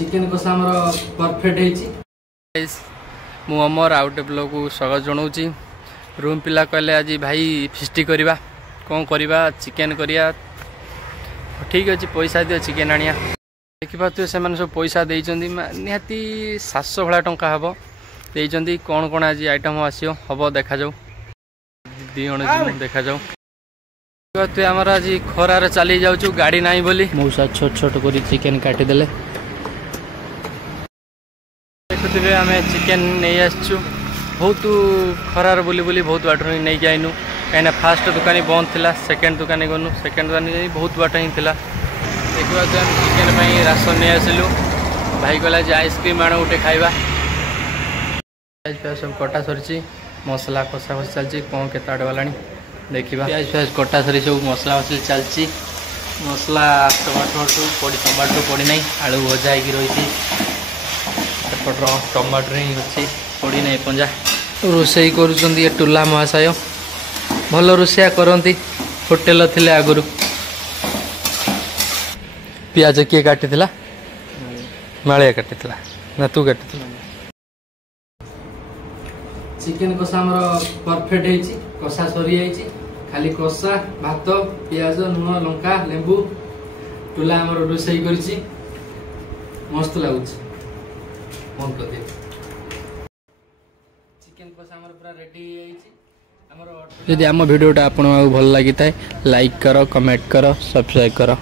Chicken कषा हमर perfect हेची। मु अमर आउटे ब्लॉग को स्वागत जनाऊँगी। रूम पिला कहले आज भाई फिस्टी करवा कौन करवा चिकेन करिया ठीक अच्छे पैसा दियो चिकेन आनिया देखिपे से सब पैसा देइचंदी निहाती 700 भाड़ा टंका हम देइचंदी। कौन कौन आज आइटम आसियो हम देखा जाऊ दी देखा जाऊ। तु आमर आज खरार चली जाऊँ गाड़ी ना बोली मौसा छोट छोट कर चिकेन काटिदेले। देखुए आम चिकेन नहीं आसचु बहुत खरार बुली बुली बहुत बाट ही नहीं आईनु कहीं फास्ट दुकानी बंद थिला सेकेंड दुकानी गनु सेकेंड दुकानी बहुत बाट ही थिला। देखा चिकेन राशन नहीं आसिलु भाई कहला जे आइसक्रीम आण गोटे खाइबा सब कटा सरी मसला कषा कषि चलती कौन के आड़ गला देखा प्याज फ्याज कटा सरी सब मसला मसली चलती मसला टमाटो पड़ी टमाटो पड़ी ना आलू भजा हो रही टमाटर ही अच्छी पड़ी ना पंजा रोसई कर टुला महाशय भल रोसैया करती होटेल थिले आगुरी। प्याज किए काटी मालिया काटी ना तू काटी चिकेन कषा हमर परफेक्ट हेची कषा सरी जाइए खाली कषा भात पियाज लुण लंका लेंबू टुला हमर रोसई करिछि मस्त लागुछि बंद कर दे। चिकेन कषा हमर पूरा रेडी जाइए हमर। यदि आम वीडियोटा आपन भल लगी था लाइक करो कमेंट करो सब्सक्राइब करो।